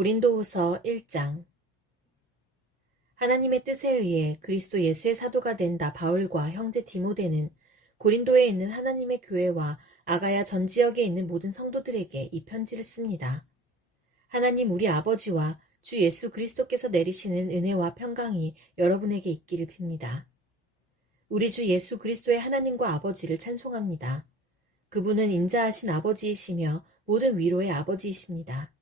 고린도후서 1장. 하나님의 뜻에 의해 그리스도 예수의 사도가 된 나 바울과 형제 디모데는 고린도에 있는 하나님의 교회와 아가야 전 지역에 있는 모든 성도들에게 이 편지를 씁니다. 하나님 우리 아버지와 주 예수 그리스도께서 내리시는 은혜와 평강이 여러분에게 있기를 빕니다. 우리 주 예수 그리스도의 하나님과 아버지를 찬송합니다. 그분은 인자하신 아버지이시며 모든 위로의 아버지이십니다.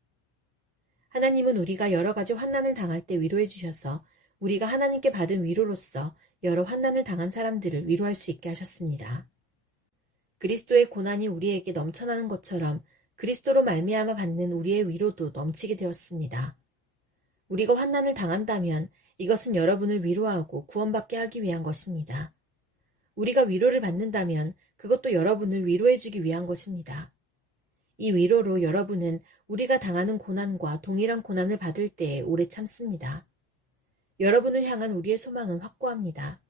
하나님은 우리가 여러 가지 환난을 당할 때 위로해 주셔서 우리가 하나님께 받은 위로로서 여러 환난을 당한 사람들을 위로할 수 있게 하셨습니다. 그리스도의 고난이 우리에게 넘쳐나는 것처럼 그리스도로 말미암아 받는 우리의 위로도 넘치게 되었습니다. 우리가 환난을 당한다면 이것은 여러분을 위로하고 구원받게 하기 위한 것입니다. 우리가 위로를 받는다면 그것도 여러분을 위로해 주기 위한 것입니다. 이 위로로 여러분은 우리가 당하는 고난과 동일한 고난을 받을 때에 오래 참습니다. 여러분을 향한 우리의 소망은 확고합니다.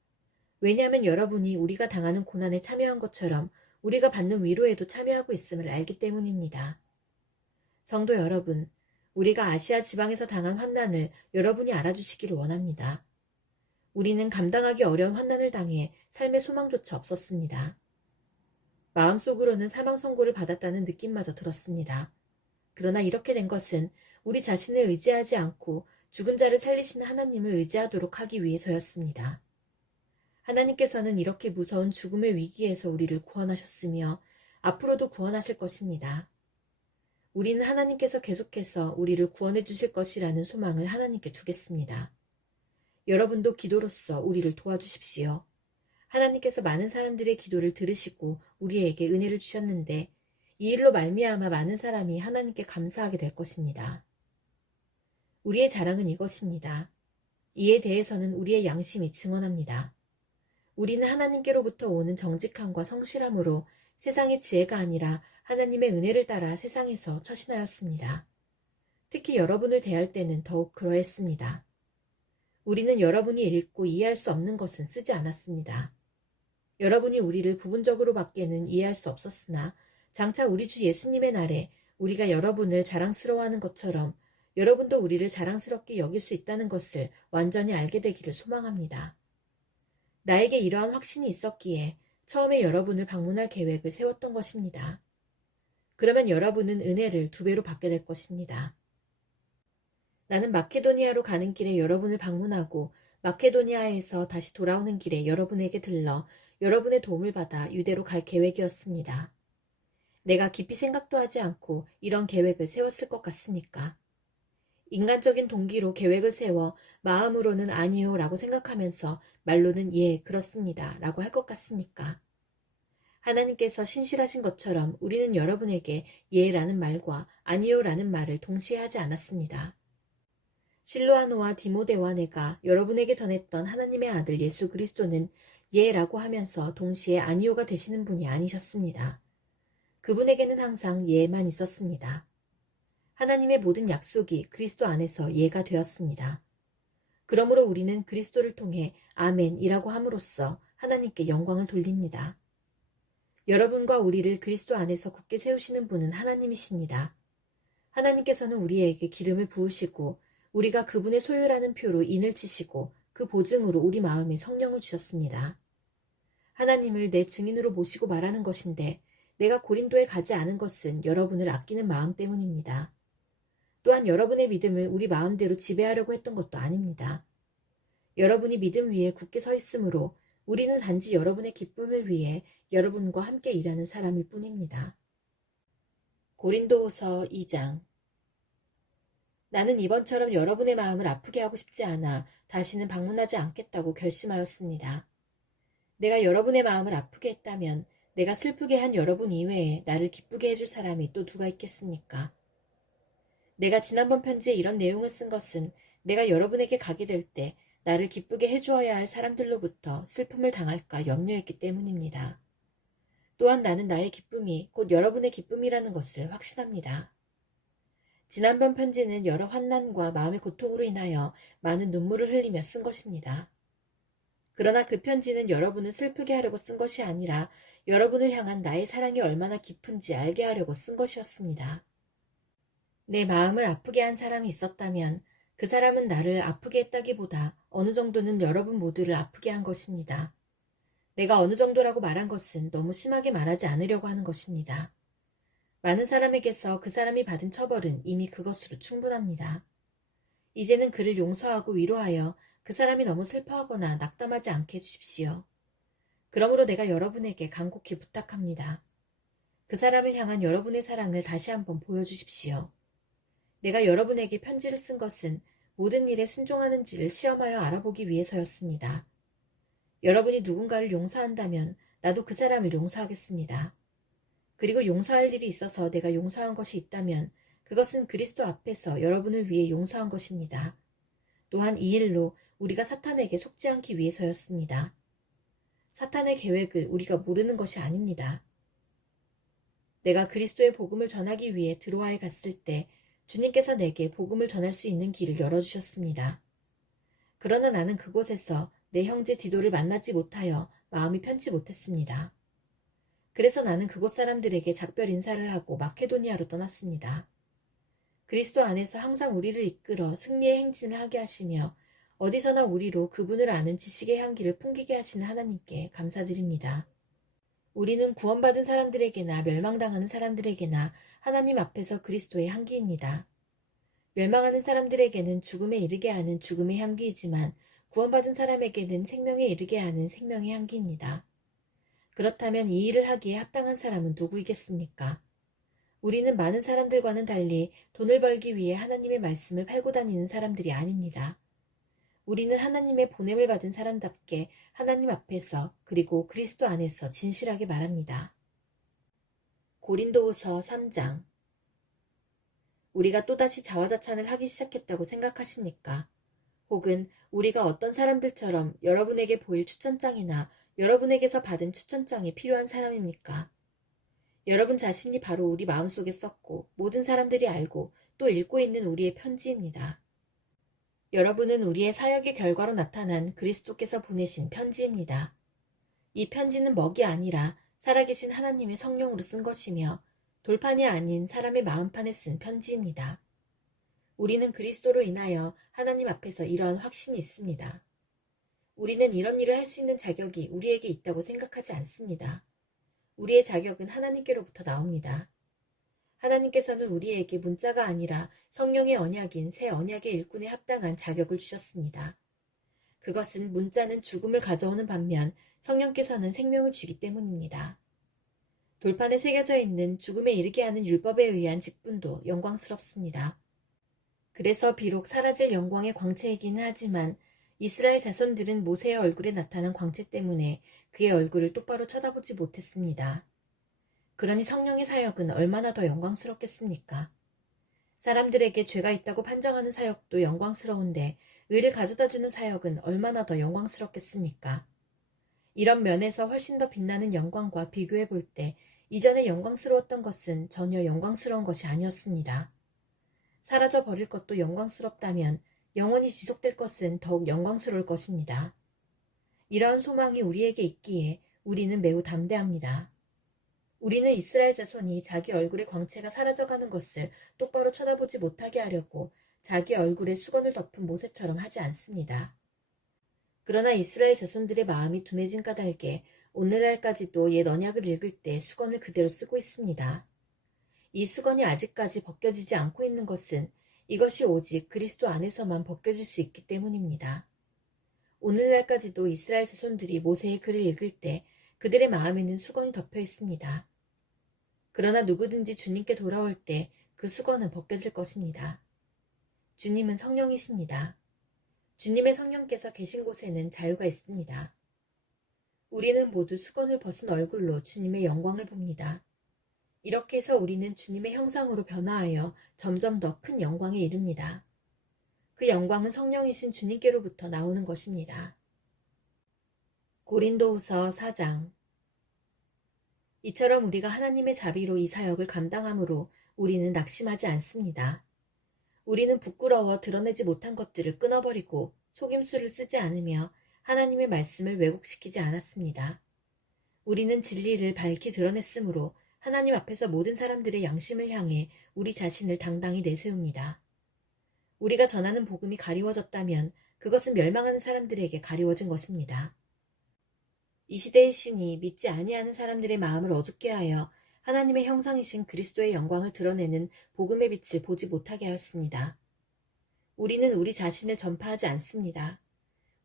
왜냐하면 여러분이 우리가 당하는 고난에 참여한 것처럼 우리가 받는 위로에도 참여하고 있음을 알기 때문입니다. 성도 여러분, 우리가 아시아 지방에서 당한 환난을 여러분이 알아주시기를 원합니다. 우리는 감당하기 어려운 환난을 당해 삶의 소망조차 없었습니다. 마음속으로는 사망 선고를 받았다는 느낌마저 들었습니다. 그러나 이렇게 된 것은 우리 자신을 의지하지 않고 죽은 자를 살리시는 하나님을 의지하도록 하기 위해서였습니다. 하나님께서는 이렇게 무서운 죽음의 위기에서 우리를 구원하셨으며 앞으로도 구원하실 것입니다. 우리는 하나님께서 계속해서 우리를 구원해 주실 것이라는 소망을 하나님께 두겠습니다. 여러분도 기도로서 우리를 도와주십시오. 하나님께서 많은 사람들의 기도를 들으시고 우리에게 은혜를 주셨는데 이 일로 말미암아 많은 사람이 하나님께 감사하게 될 것입니다. 우리의 자랑은 이것입니다. 이에 대해서는 우리의 양심이 증언합니다. 우리는 하나님께로부터 오는 정직함과 성실함으로 세상의 지혜가 아니라 하나님의 은혜를 따라 세상에서 처신하였습니다. 특히 여러분을 대할 때는 더욱 그러했습니다. 우리는 여러분이 읽고 이해할 수 없는 것은 쓰지 않았습니다. 여러분이 우리를 부분적으로 밖에는 이해할 수 없었으나 장차 우리 주 예수님의 날에 우리가 여러분을 자랑스러워하는 것처럼 여러분도 우리를 자랑스럽게 여길 수 있다는 것을 완전히 알게 되기를 소망합니다. 나에게 이러한 확신이 있었기에 처음에 여러분을 방문할 계획을 세웠던 것입니다. 그러면 여러분은 은혜를 2배로 받게 될 것입니다. 나는 마케도니아로 가는 길에 여러분을 방문하고 마케도니아에서 다시 돌아오는 길에 여러분에게 들러 여러분의 도움을 받아 유대로 갈 계획이었습니다. 내가 깊이 생각도 하지 않고 이런 계획을 세웠을 것 같습니까? 인간적인 동기로 계획을 세워 마음으로는 아니요 라고 생각하면서 말로는 예, 그렇습니다 라고 할 것 같습니까? 하나님께서 신실하신 것처럼 우리는 여러분에게 예 라는 말과 아니요 라는 말을 동시에 하지 않았습니다. 실로아노와 디모데와 내가 여러분에게 전했던 하나님의 아들 예수 그리스도는 예 라고 하면서 동시에 아니요가 되시는 분이 아니셨습니다. 그분에게는 항상 예만 있었습니다. 하나님의 모든 약속이 그리스도 안에서 예가 되었습니다. 그러므로 우리는 그리스도를 통해 아멘이라고 함으로써 하나님께 영광을 돌립니다. 여러분과 우리를 그리스도 안에서 굳게 세우시는 분은 하나님이십니다. 하나님께서는 우리에게 기름을 부으시고 우리가 그분의 소유라는 표로 인을 치시고 그 보증으로 우리 마음에 성령을 주셨습니다. 하나님을 내 증인으로 모시고 말하는 것인데 내가 고린도에 가지 않은 것은 여러분을 아끼는 마음 때문입니다. 또한 여러분의 믿음을 우리 마음대로 지배하려고 했던 것도 아닙니다. 여러분이 믿음 위에 굳게 서 있으므로 우리는 단지 여러분의 기쁨을 위해 여러분과 함께 일하는 사람일 뿐입니다. 고린도후서 2장. 나는 이번처럼 여러분의 마음을 아프게 하고 싶지 않아 다시는 방문하지 않겠다고 결심하였습니다. 내가 여러분의 마음을 아프게 했다면 내가 슬프게 한 여러분 이외에 나를 기쁘게 해줄 사람이 또 누가 있겠습니까? 내가 지난번 편지에 이런 내용을 쓴 것은 내가 여러분에게 가게 될 때 나를 기쁘게 해주어야 할 사람들로부터 슬픔을 당할까 염려했기 때문입니다. 또한 나는 나의 기쁨이 곧 여러분의 기쁨이라는 것을 확신합니다. 지난번 편지는 여러 환난과 마음의 고통으로 인하여 많은 눈물을 흘리며 쓴 것입니다. 그러나 그 편지는 여러분을 슬프게 하려고 쓴 것이 아니라 여러분을 향한 나의 사랑이 얼마나 깊은지 알게 하려고 쓴 것이었습니다. 내 마음을 아프게 한 사람이 있었다면 그 사람은 나를 아프게 했다기보다 어느 정도는 여러분 모두를 아프게 한 것입니다. 내가 어느 정도라고 말한 것은 너무 심하게 말하지 않으려고 하는 것입니다. 많은 사람에게서 그 사람이 받은 처벌은 이미 그것으로 충분합니다. 이제는 그를 용서하고 위로하여 그 사람이 너무 슬퍼하거나 낙담하지 않게 해주십시오. 그러므로 내가 여러분에게 간곡히 부탁합니다. 그 사람을 향한 여러분의 사랑을 다시 한번 보여주십시오. 내가 여러분에게 편지를 쓴 것은 모든 일에 순종하는지를 시험하여 알아보기 위해서였습니다. 여러분이 누군가를 용서한다면 나도 그 사람을 용서하겠습니다. 그리고 용서할 일이 있어서 내가 용서한 것이 있다면 그것은 그리스도 앞에서 여러분을 위해 용서한 것입니다. 또한 이 일로 우리가 사탄에게 속지 않기 위해서였습니다. 사탄의 계획을 우리가 모르는 것이 아닙니다. 내가 그리스도의 복음을 전하기 위해 드로아에 갔을 때 주님께서 내게 복음을 전할 수 있는 길을 열어주셨습니다. 그러나 나는 그곳에서 내 형제 디도를 만나지 못하여 마음이 편치 못했습니다. 그래서 나는 그곳 사람들에게 작별 인사를 하고 마케도니아로 떠났습니다. 그리스도 안에서 항상 우리를 이끌어 승리의 행진을 하게 하시며 어디서나 우리로 그분을 아는 지식의 향기를 풍기게 하시는 하나님께 감사드립니다. 우리는 구원받은 사람들에게나 멸망당하는 사람들에게나 하나님 앞에서 그리스도의 향기입니다. 멸망하는 사람들에게는 죽음에 이르게 하는 죽음의 향기이지만 구원받은 사람에게는 생명에 이르게 하는 생명의 향기입니다. 그렇다면 이 일을 하기에 합당한 사람은 누구이겠습니까? 우리는 많은 사람들과는 달리 돈을 벌기 위해 하나님의 말씀을 팔고 다니는 사람들이 아닙니다. 우리는 하나님의 보냄을 받은 사람답게 하나님 앞에서 그리고 그리스도 안에서 진실하게 말합니다. 고린도후서 3장. 우리가 또다시 자화자찬을 하기 시작했다고 생각하십니까? 혹은 우리가 어떤 사람들처럼 여러분에게 보일 추천장이나 여러분에게서 받은 추천장이 필요한 사람입니까? 여러분 자신이 바로 우리 마음속에 썼고 모든 사람들이 알고 또 읽고 있는 우리의 편지입니다. 여러분은 우리의 사역의 결과로 나타난 그리스도께서 보내신 편지입니다. 이 편지는 먹이 아니라 살아계신 하나님의 성령으로 쓴 것이며 돌판이 아닌 사람의 마음판에 쓴 편지입니다. 우리는 그리스도로 인하여 하나님 앞에서 이러한 확신이 있습니다. 우리는 이런 일을 할 수 있는 자격이 우리에게 있다고 생각하지 않습니다. 우리의 자격은 하나님께로부터 나옵니다. 하나님께서는 우리에게 문자가 아니라 성령의 언약인 새 언약의 일꾼에 합당한 자격을 주셨습니다. 그것은 문자는 죽음을 가져오는 반면 성령께서는 생명을 주기 때문입니다. 돌판에 새겨져 있는 죽음에 이르게 하는 율법에 의한 직분도 영광스럽습니다. 그래서 비록 사라질 영광의 광채이기는 하지만 이스라엘 자손들은 모세의 얼굴에 나타난 광채 때문에 그의 얼굴을 똑바로 쳐다보지 못했습니다. 그러니 성령의 사역은 얼마나 더 영광스럽겠습니까? 사람들에게 죄가 있다고 판정하는 사역도 영광스러운데 의를 가져다주는 사역은 얼마나 더 영광스럽겠습니까? 이런 면에서 훨씬 더 빛나는 영광과 비교해 볼 때 이전에 영광스러웠던 것은 전혀 영광스러운 것이 아니었습니다. 사라져 버릴 것도 영광스럽다면 영원히 지속될 것은 더욱 영광스러울 것입니다. 이러한 소망이 우리에게 있기에 우리는 매우 담대합니다. 우리는 이스라엘 자손이 자기 얼굴의 광채가 사라져가는 것을 똑바로 쳐다보지 못하게 하려고 자기 얼굴에 수건을 덮은 모세처럼 하지 않습니다. 그러나 이스라엘 자손들의 마음이 둔해진 까닭에 오늘날까지도 옛 언약을 읽을 때 수건을 그대로 쓰고 있습니다. 이 수건이 아직까지 벗겨지지 않고 있는 것은 이것이 오직 그리스도 안에서만 벗겨질 수 있기 때문입니다. 오늘날까지도 이스라엘 자손들이 모세의 글을 읽을 때 그들의 마음에는 수건이 덮여 있습니다. 그러나 누구든지 주님께 돌아올 때 그 수건은 벗겨질 것입니다. 주님은 성령이십니다. 주님의 성령께서 계신 곳에는 자유가 있습니다. 우리는 모두 수건을 벗은 얼굴로 주님의 영광을 봅니다. 이렇게 해서 우리는 주님의 형상으로 변화하여 점점 더 큰 영광에 이릅니다. 그 영광은 성령이신 주님께로부터 나오는 것입니다. 고린도후서 4장. 이처럼 우리가 하나님의 자비로 이 사역을 감당함으로 우리는 낙심하지 않습니다. 우리는 부끄러워 드러내지 못한 것들을 끊어버리고 속임수를 쓰지 않으며 하나님의 말씀을 왜곡시키지 않았습니다. 우리는 진리를 밝히 드러냈으므로 하나님 앞에서 모든 사람들의 양심을 향해 우리 자신을 당당히 내세웁니다. 우리가 전하는 복음이 가리워졌다면 그것은 멸망하는 사람들에게 가리워진 것입니다. 이 시대의 신이 믿지 아니하는 사람들의 마음을 어둡게 하여 하나님의 형상이신 그리스도의 영광을 드러내는 복음의 빛을 보지 못하게 하였습니다. 우리는 우리 자신을 전파하지 않습니다.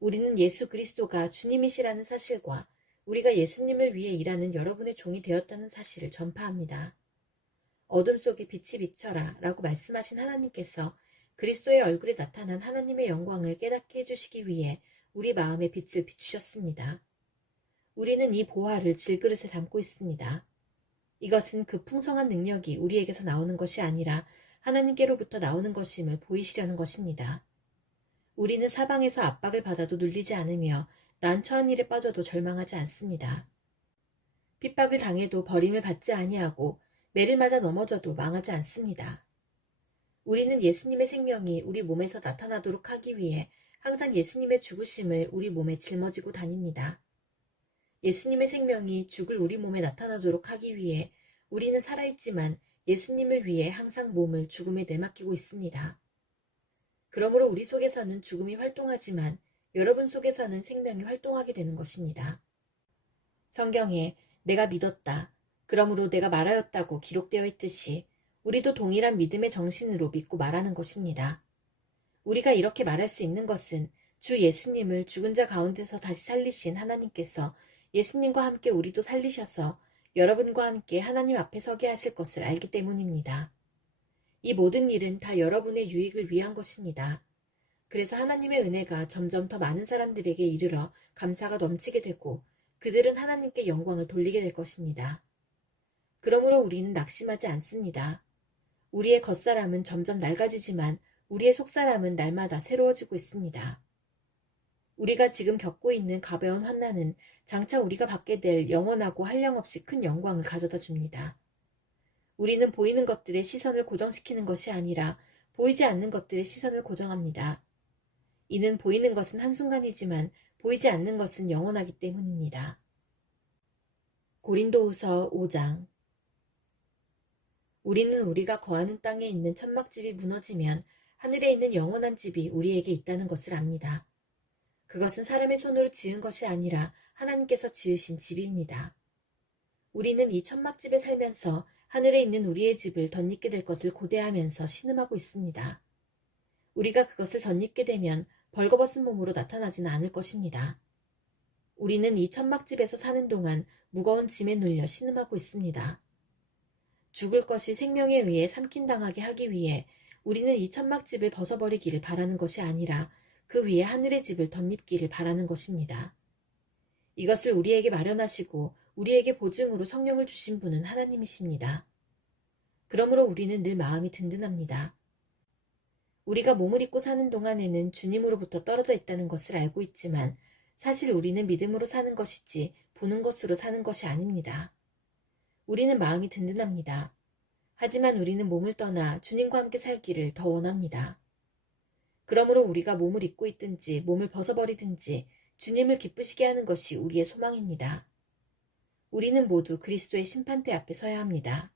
우리는 예수 그리스도가 주님이시라는 사실과 우리가 예수님을 위해 일하는 여러분의 종이 되었다는 사실을 전파합니다. 어둠 속에 빛이 비쳐라 라고 말씀하신 하나님께서 그리스도의 얼굴에 나타난 하나님의 영광을 깨닫게 해주시기 위해 우리 마음에 빛을 비추셨습니다. 우리는 이 보화를 질그릇에 담고 있습니다. 이것은 그 풍성한 능력이 우리에게서 나오는 것이 아니라 하나님께로부터 나오는 것임을 보이시려는 것입니다. 우리는 사방에서 압박을 받아도 눌리지 않으며 난처한 일에 빠져도 절망하지 않습니다. 핍박을 당해도 버림을 받지 아니하고 매를 맞아 넘어져도 망하지 않습니다. 우리는 예수님의 생명이 우리 몸에서 나타나도록 하기 위해 항상 예수님의 죽으심을 우리 몸에 짊어지고 다닙니다. 예수님의 생명이 죽을 우리 몸에 나타나도록 하기 위해 우리는 살아있지만 예수님을 위해 항상 몸을 죽음에 내맡기고 있습니다. 그러므로 우리 속에서는 죽음이 활동하지만 여러분 속에서는 생명이 활동하게 되는 것입니다. 성경에 내가 믿었다. 그러므로 내가 말하였다고 기록되어 있듯이 우리도 동일한 믿음의 정신으로 믿고 말하는 것입니다. 우리가 이렇게 말할 수 있는 것은 주 예수님을 죽은 자 가운데서 다시 살리신 하나님께서 예수님과 함께 우리도 살리셔서 여러분과 함께 하나님 앞에 서게 하실 것을 알기 때문입니다. 이 모든 일은 다 여러분의 유익을 위한 것입니다. 그래서 하나님의 은혜가 점점 더 많은 사람들에게 이르러 감사가 넘치게 되고 그들은 하나님께 영광을 돌리게 될 것입니다. 그러므로 우리는 낙심하지 않습니다. 우리의 겉사람은 점점 낡아지지만 우리의 속사람은 날마다 새로워지고 있습니다. 우리가 지금 겪고 있는 가벼운 환난은 장차 우리가 받게 될 영원하고 한량없이 큰 영광을 가져다 줍니다. 우리는 보이는 것들의 시선을 고정시키는 것이 아니라 보이지 않는 것들의 시선을 고정합니다. 이는 보이는 것은 한순간이지만 보이지 않는 것은 영원하기 때문입니다. 고린도후서 5장. 우리는 우리가 거하는 땅에 있는 천막집이 무너지면 하늘에 있는 영원한 집이 우리에게 있다는 것을 압니다. 그것은 사람의 손으로 지은 것이 아니라 하나님께서 지으신 집입니다. 우리는 이 천막집에 살면서 하늘에 있는 우리의 집을 덧입게 될 것을 고대하면서 신음하고 있습니다. 우리가 그것을 덧입게 되면 벌거벗은 몸으로 나타나지는 않을 것입니다. 우리는 이 천막집에서 사는 동안 무거운 짐에 눌려 신음하고 있습니다. 죽을 것이 생명에 의해 삼킨당하게 하기 위해 우리는 이 천막집을 벗어버리기를 바라는 것이 아니라 그 위에 하늘의 집을 덧입기를 바라는 것입니다. 이것을 우리에게 마련하시고 우리에게 보증으로 성령을 주신 분은 하나님이십니다. 그러므로 우리는 늘 마음이 든든합니다. 우리가 몸을 입고 사는 동안에는 주님으로부터 떨어져 있다는 것을 알고 있지만 사실 우리는 믿음으로 사는 것이지 보는 것으로 사는 것이 아닙니다. 우리는 마음이 든든합니다. 하지만 우리는 몸을 떠나 주님과 함께 살기를 더 원합니다. 그러므로 우리가 몸을 입고 있든지 몸을 벗어버리든지 주님을 기쁘시게 하는 것이 우리의 소망입니다. 우리는 모두 그리스도의 심판대 앞에 서야 합니다.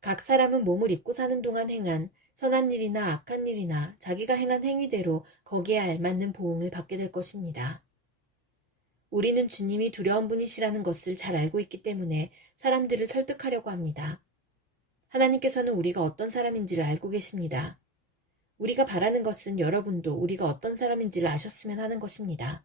각 사람은 몸을 입고 사는 동안 행한 선한 일이나 악한 일이나 자기가 행한 행위대로 거기에 알맞는 보응을 받게 될 것입니다. 우리는 주님이 두려운 분이시라는 것을 잘 알고 있기 때문에 사람들을 설득하려고 합니다. 하나님께서는 우리가 어떤 사람인지를 알고 계십니다. 우리가 바라는 것은 여러분도 우리가 어떤 사람인지를 아셨으면 하는 것입니다.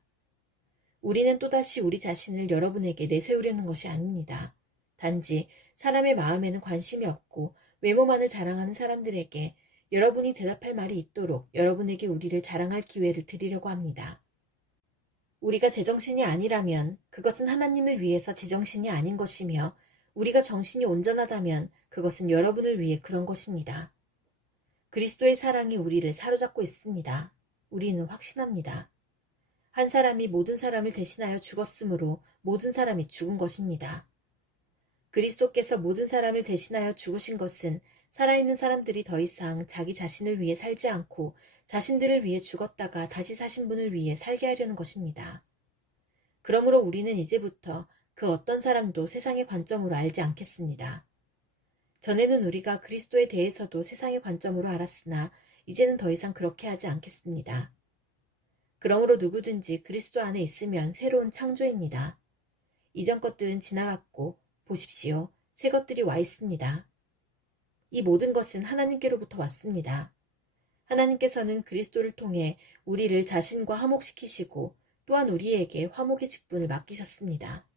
우리는 또다시 우리 자신을 여러분에게 내세우려는 것이 아닙니다. 단지 사람의 마음에는 관심이 없고 외모만을 자랑하는 사람들에게 여러분이 대답할 말이 있도록 여러분에게 우리를 자랑할 기회를 드리려고 합니다. 우리가 제정신이 아니라면 그것은 하나님을 위해서 제정신이 아닌 것이며 우리가 정신이 온전하다면 그것은 여러분을 위해 그런 것입니다. 그리스도의 사랑이 우리를 사로잡고 있습니다. 우리는 확신합니다. 한 사람이 모든 사람을 대신하여 죽었으므로 모든 사람이 죽은 것입니다. 그리스도께서 모든 사람을 대신하여 죽으신 것은 살아있는 사람들이 더 이상 자기 자신을 위해 살지 않고 자신들을 위해 죽었다가 다시 사신 분을 위해 살게 하려는 것입니다. 그러므로 우리는 이제부터 그 어떤 사람도 세상의 관점으로 알지 않겠습니다. 전에는 우리가 그리스도에 대해서도 세상의 관점으로 알았으나 이제는 더 이상 그렇게 하지 않겠습니다. 그러므로 누구든지 그리스도 안에 있으면 새로운 창조입니다. 이전 것들은 지나갔고 보십시오. 새 것들이 와 있습니다. 이 모든 것은 하나님께로부터 왔습니다. 하나님께서는 그리스도를 통해 우리를 자신과 화목시키시고 또한 우리에게 화목의 직분을 맡기셨습니다.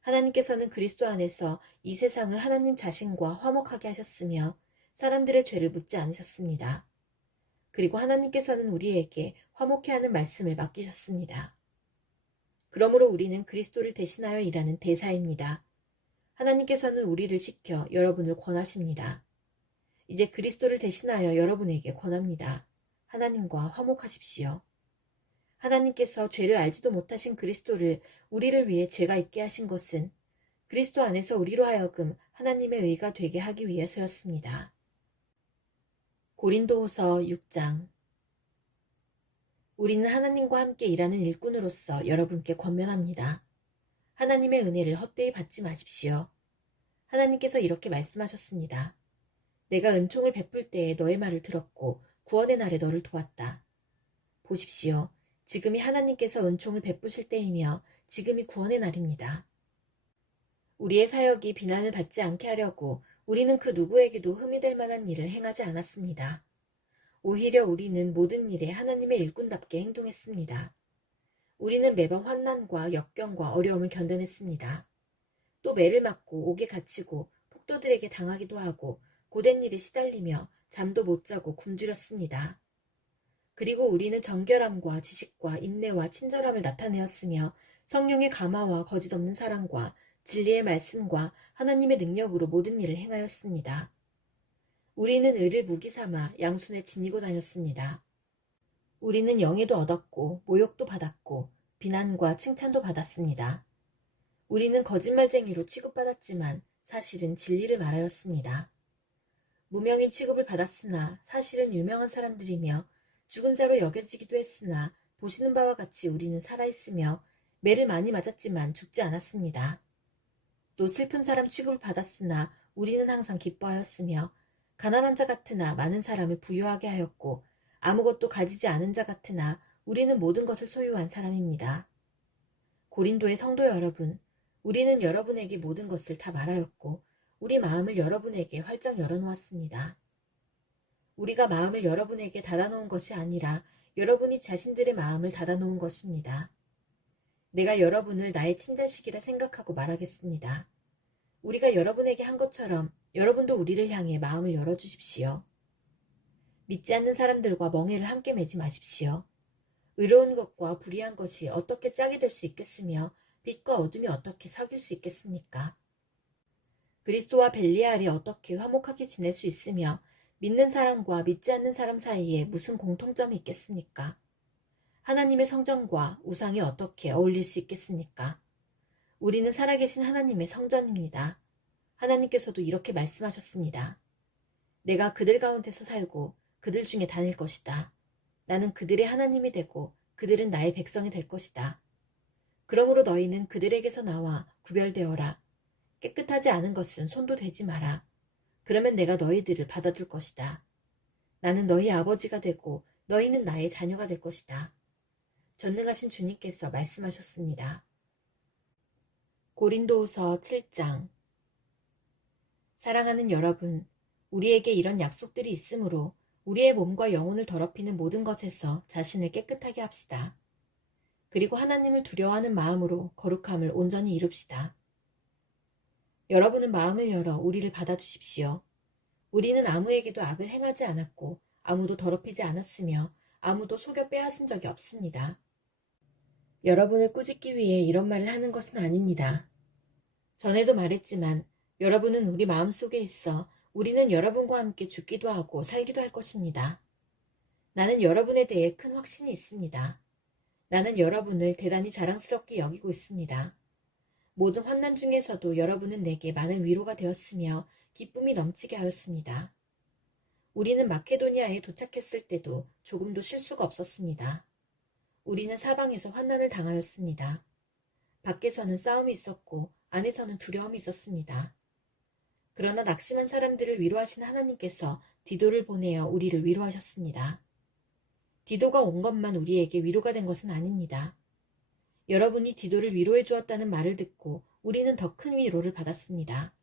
하나님께서는 그리스도 안에서 이 세상을 하나님 자신과 화목하게 하셨으며 사람들의 죄를 묻지 않으셨습니다. 그리고 하나님께서는 우리에게 화목해 하는 말씀을 맡기셨습니다. 그러므로 우리는 그리스도를 대신하여 일하는 대사입니다. 하나님께서는 우리를 시켜 여러분을 권하십니다. 이제 그리스도를 대신하여 여러분에게 권합니다. 하나님과 화목하십시오. 하나님께서 죄를 알지도 못하신 그리스도를 우리를 위해 죄가 있게 하신 것은 그리스도 안에서 우리로 하여금 하나님의 의가 되게 하기 위해서였습니다. 고린도후서 6장. 우리는 하나님과 함께 일하는 일꾼으로서 여러분께 권면합니다. 하나님의 은혜를 헛되이 받지 마십시오. 하나님께서 이렇게 말씀하셨습니다. 내가 은총을 베풀 때에 너의 말을 들었고 구원의 날에 너를 도왔다. 보십시오. 지금이 하나님께서 은총을 베푸실 때이며 지금이 구원의 날입니다. 우리의 사역이 비난을 받지 않게 하려고 우리는 그 누구에게도 흠이 될 만한 일을 행하지 않았습니다. 오히려 우리는 모든 일에 하나님의 일꾼답게 행동했습니다. 우리는 매번 환난과 역경과 어려움을 견뎌냈습니다. 또 매를 맞고 옥에 갇히고 폭도들에게 당하기도 하고 고된 일에 시달리며 잠도 못 자고 굶주렸습니다. 그리고 우리는 정결함과 지식과 인내와 친절함을 나타내었으며 성령의 감화와 거짓 없는 사랑과 진리의 말씀과 하나님의 능력으로 모든 일을 행하였습니다. 우리는 의를 무기 삼아 양손에 지니고 다녔습니다. 우리는 영예도 얻었고 모욕도 받았고 비난과 칭찬도 받았습니다. 우리는 거짓말쟁이로 취급받았지만 사실은 진리를 말하였습니다. 무명인 취급을 받았으나 사실은 유명한 사람들이며 죽은 자로 여겨지기도 했으나 보시는 바와 같이 우리는 살아있으며 매를 많이 맞았지만 죽지 않았습니다. 또 슬픈 사람 취급을 받았으나 우리는 항상 기뻐하였으며 가난한 자 같으나 많은 사람을 부유하게 하였고 아무것도 가지지 않은 자 같으나 우리는 모든 것을 소유한 사람입니다. 고린도의 성도 여러분, 우리는 여러분에게 모든 것을 다 말하였고 우리 마음을 여러분에게 활짝 열어놓았습니다. 우리가 마음을 여러분에게 닫아놓은 것이 아니라 여러분이 자신들의 마음을 닫아놓은 것입니다. 내가 여러분을 나의 친자식이라 생각하고 말하겠습니다. 우리가 여러분에게 한 것처럼 여러분도 우리를 향해 마음을 열어주십시오. 믿지 않는 사람들과 멍해를 함께 매지 마십시오. 의로운 것과 불의한 것이 어떻게 짝이 될 수 있겠으며 빛과 어둠이 어떻게 사귈 수 있겠습니까? 그리스도와 벨리알이 어떻게 화목하게 지낼 수 있으며 믿는 사람과 믿지 않는 사람 사이에 무슨 공통점이 있겠습니까? 하나님의 성전과 우상이 어떻게 어울릴 수 있겠습니까? 우리는 살아계신 하나님의 성전입니다. 하나님께서도 이렇게 말씀하셨습니다. 내가 그들 가운데서 살고 그들 중에 다닐 것이다. 나는 그들의 하나님이 되고 그들은 나의 백성이 될 것이다. 그러므로 너희는 그들에게서 나와 구별되어라. 깨끗하지 않은 것은 손도 대지 마라. 그러면 내가 너희들을 받아줄 것이다. 나는 너희 아버지가 되고 너희는 나의 자녀가 될 것이다. 전능하신 주님께서 말씀하셨습니다. 고린도후서 7장. 사랑하는 여러분, 우리에게 이런 약속들이 있으므로 우리의 몸과 영혼을 더럽히는 모든 것에서 자신을 깨끗하게 합시다. 그리고 하나님을 두려워하는 마음으로 거룩함을 온전히 이룹시다. 여러분은 마음을 열어 우리를 받아주십시오. 우리는 아무에게도 악을 행하지 않았고 아무도 더럽히지 않았으며 아무도 속여 빼앗은 적이 없습니다. 여러분을 꾸짖기 위해 이런 말을 하는 것은 아닙니다. 전에도 말했지만 여러분은 우리 마음속에 있어 우리는 여러분과 함께 죽기도 하고 살기도 할 것입니다. 나는 여러분에 대해 큰 확신이 있습니다. 나는 여러분을 대단히 자랑스럽게 여기고 있습니다. 모든 환난 중에서도 여러분은 내게 많은 위로가 되었으며 기쁨이 넘치게 하였습니다. 우리는 마케도니아에 도착했을 때도 조금도 실수가 없었습니다. 우리는 사방에서 환난을 당하였습니다. 밖에서는 싸움이 있었고 안에서는 두려움이 있었습니다. 그러나 낙심한 사람들을 위로하신 하나님께서 디도를 보내어 우리를 위로하셨습니다. 디도가 온 것만 우리에게 위로가 된 것은 아닙니다. 여러분이 디도를 위로해 주었다는 말을 듣고 우리는 더 큰 위로를 받았습니다.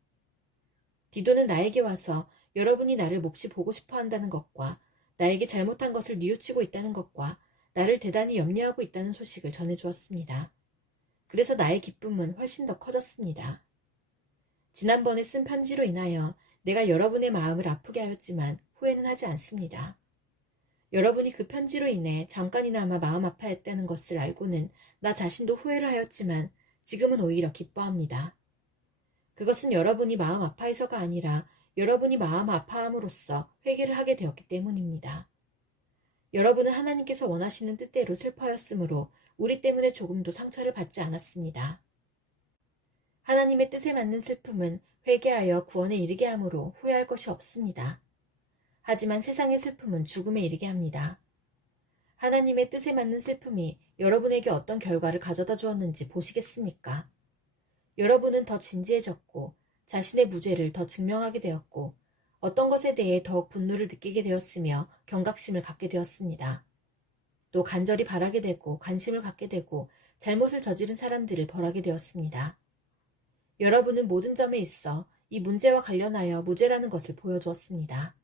디도는 나에게 와서 여러분이 나를 몹시 보고 싶어 한다는 것과 나에게 잘못한 것을 뉘우치고 있다는 것과 나를 대단히 염려하고 있다는 소식을 전해주었습니다. 그래서 나의 기쁨은 훨씬 더 커졌습니다. 지난번에 쓴 편지로 인하여 내가 여러분의 마음을 아프게 하였지만 후회는 하지 않습니다. 여러분이 그 편지로 인해 잠깐이나마 마음 아파했다는 것을 알고는 나 자신도 후회를 하였지만 지금은 오히려 기뻐합니다. 그것은 여러분이 마음 아파해서가 아니라 여러분이 마음 아파함으로써 회개를 하게 되었기 때문입니다. 여러분은 하나님께서 원하시는 뜻대로 슬퍼하였으므로 우리 때문에 조금도 상처를 받지 않았습니다. 하나님의 뜻에 맞는 슬픔은 회개하여 구원에 이르게 하므로 후회할 것이 없습니다. 하지만 세상의 슬픔은 죽음에 이르게 합니다. 하나님의 뜻에 맞는 슬픔이 여러분에게 어떤 결과를 가져다 주었는지 보시겠습니까? 여러분은 더 진지해졌고 자신의 무죄를 더 증명하게 되었고 어떤 것에 대해 더욱 분노를 느끼게 되었으며 경각심을 갖게 되었습니다. 또 간절히 바라게 되고 관심을 갖게 되고 잘못을 저지른 사람들을 벌하게 되었습니다. 여러분은 모든 점에 있어 이 문제와 관련하여 무죄라는 것을 보여주었습니다.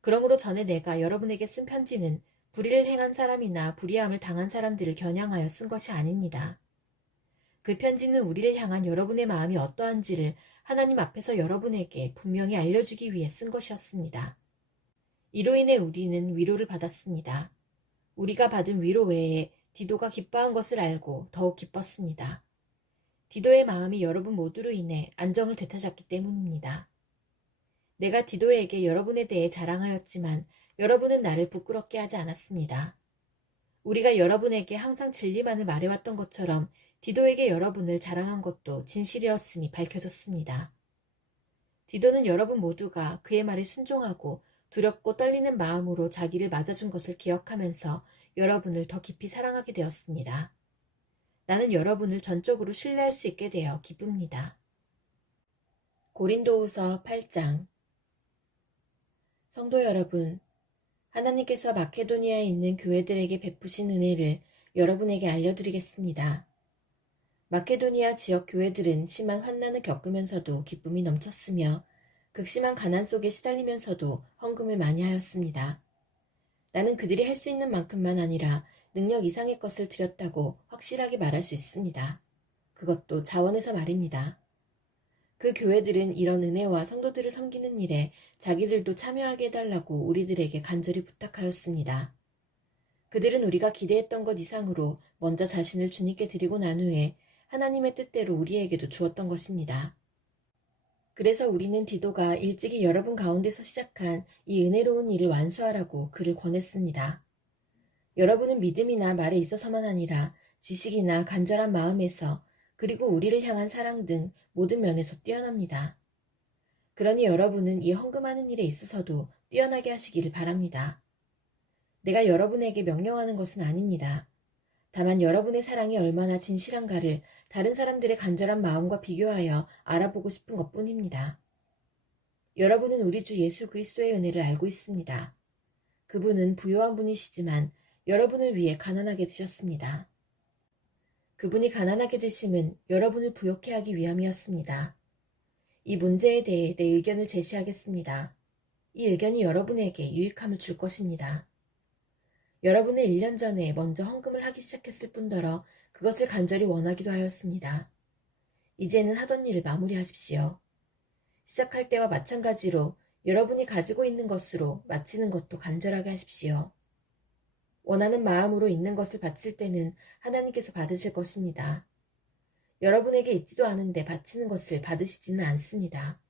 그러므로 전에 내가 여러분에게 쓴 편지는 불의를 행한 사람이나 불의함을 당한 사람들을 겨냥하여 쓴 것이 아닙니다. 그 편지는 우리를 향한 여러분의 마음이 어떠한지를 하나님 앞에서 여러분에게 분명히 알려주기 위해 쓴 것이었습니다. 이로 인해 우리는 위로를 받았습니다. 우리가 받은 위로 외에 디도가 기뻐한 것을 알고 더욱 기뻤습니다. 디도의 마음이 여러분 모두로 인해 안정을 되찾았기 때문입니다. 내가 디도에게 여러분에 대해 자랑하였지만 여러분은 나를 부끄럽게 하지 않았습니다. 우리가 여러분에게 항상 진리만을 말해왔던 것처럼 디도에게 여러분을 자랑한 것도 진실이었으니 밝혀졌습니다. 디도는 여러분 모두가 그의 말에 순종하고 두렵고 떨리는 마음으로 자기를 맞아준 것을 기억하면서 여러분을 더 깊이 사랑하게 되었습니다. 나는 여러분을 전적으로 신뢰할 수 있게 되어 기쁩니다. 고린도후서 8장. 성도 여러분, 하나님께서 마케도니아에 있는 교회들에게 베푸신 은혜를 여러분에게 알려드리겠습니다. 마케도니아 지역 교회들은 심한 환난을 겪으면서도 기쁨이 넘쳤으며 극심한 가난 속에 시달리면서도 헌금을 많이 하였습니다. 나는 그들이 할 수 있는 만큼만 아니라 능력 이상의 것을 드렸다고 확실하게 말할 수 있습니다. 그것도 자원에서 말입니다. 그 교회들은 이런 은혜와 성도들을 섬기는 일에 자기들도 참여하게 해달라고 우리들에게 간절히 부탁하였습니다. 그들은 우리가 기대했던 것 이상으로 먼저 자신을 주님께 드리고 난 후에 하나님의 뜻대로 우리에게도 주었던 것입니다. 그래서 우리는 디도가 일찍이 여러분 가운데서 시작한 이 은혜로운 일을 완수하라고 그를 권했습니다. 여러분은 믿음이나 말에 있어서만 아니라 지식이나 간절한 마음에서 그리고 우리를 향한 사랑 등 모든 면에서 뛰어납니다. 그러니 여러분은 이 헌금하는 일에 있어서도 뛰어나게 하시기를 바랍니다. 내가 여러분에게 명령하는 것은 아닙니다. 다만 여러분의 사랑이 얼마나 진실한가를 다른 사람들의 간절한 마음과 비교하여 알아보고 싶은 것뿐입니다. 여러분은 우리 주 예수 그리스도의 은혜를 알고 있습니다. 그분은 부요한 분이시지만 여러분을 위해 가난하게 되셨습니다. 그분이 가난하게 되심은 여러분을 부욕해 하기 위함이었습니다. 이 문제에 대해 내 의견을 제시하겠습니다. 이 의견이 여러분에게 유익함을 줄 것입니다. 여러분은 1년 전에 먼저 헌금을 하기 시작했을 뿐더러 그것을 간절히 원하기도 하였습니다. 이제는 하던 일을 마무리하십시오. 시작할 때와 마찬가지로 여러분이 가지고 있는 것으로 마치는 것도 간절하게 하십시오. 원하는 마음으로 있는 것을 바칠 때는 하나님께서 받으실 것입니다. 여러분에게 있지도 않은데 바치는 것을 받으시지는 않습니다.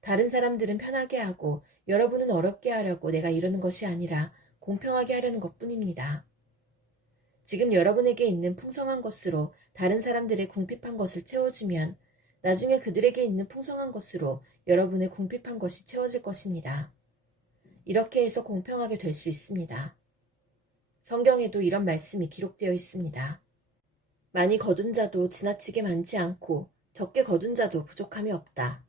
다른 사람들은 편하게 하고 여러분은 어렵게 하려고 내가 이러는 것이 아니라 공평하게 하려는 것뿐입니다. 지금 여러분에게 있는 풍성한 것으로 다른 사람들의 궁핍한 것을 채워주면 나중에 그들에게 있는 풍성한 것으로 여러분의 궁핍한 것이 채워질 것입니다. 이렇게 해서 공평하게 될 수 있습니다. 성경에도 이런 말씀이 기록되어 있습니다. 많이 거둔 자도 지나치게 많지 않고 적게 거둔 자도 부족함이 없다.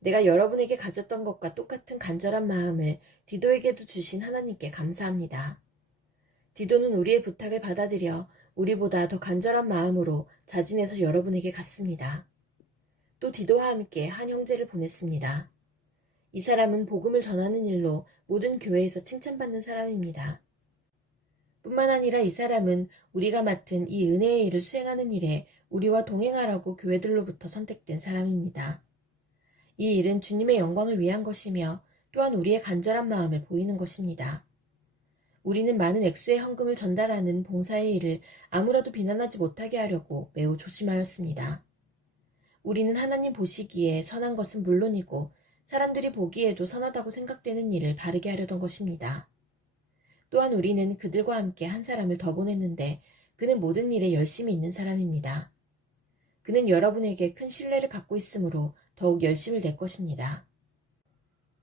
내가 여러분에게 가졌던 것과 똑같은 간절한 마음을 디도에게도 주신 하나님께 감사합니다. 디도는 우리의 부탁을 받아들여 우리보다 더 간절한 마음으로 자진해서 여러분에게 갔습니다. 또 디도와 함께 한 형제를 보냈습니다. 이 사람은 복음을 전하는 일로 모든 교회에서 칭찬받는 사람입니다. 뿐만 아니라 이 사람은 우리가 맡은 이 은혜의 일을 수행하는 일에 우리와 동행하라고 교회들로부터 선택된 사람입니다. 이 일은 주님의 영광을 위한 것이며 또한 우리의 간절한 마음을 보이는 것입니다. 우리는 많은 액수의 헌금을 전달하는 봉사의 일을 아무라도 비난하지 못하게 하려고 매우 조심하였습니다. 우리는 하나님 보시기에 선한 것은 물론이고 사람들이 보기에도 선하다고 생각되는 일을 바르게 하려던 것입니다. 또한 우리는 그들과 함께 한 사람을 더 보냈는데 그는 모든 일에 열심히 있는 사람입니다. 그는 여러분에게 큰 신뢰를 갖고 있으므로 더욱 열심을 낼 것입니다.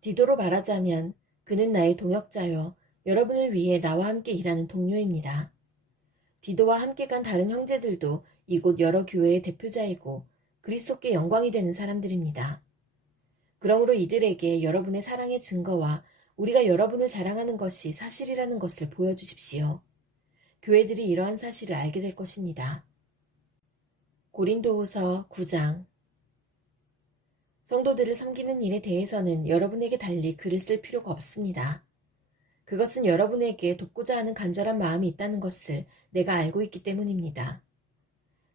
디도로 말하자면 그는 나의 동역자여 여러분을 위해 나와 함께 일하는 동료입니다. 디도와 함께 간 다른 형제들도 이곳 여러 교회의 대표자이고 그리스도께 영광이 되는 사람들입니다. 그러므로 이들에게 여러분의 사랑의 증거와 우리가 여러분을 자랑하는 것이 사실이라는 것을 보여주십시오. 교회들이 이러한 사실을 알게 될 것입니다. 고린도후서 9장. 성도들을 섬기는 일에 대해서는 여러분에게 달리 글을 쓸 필요가 없습니다. 그것은 여러분에게 돕고자 하는 간절한 마음이 있다는 것을 내가 알고 있기 때문입니다.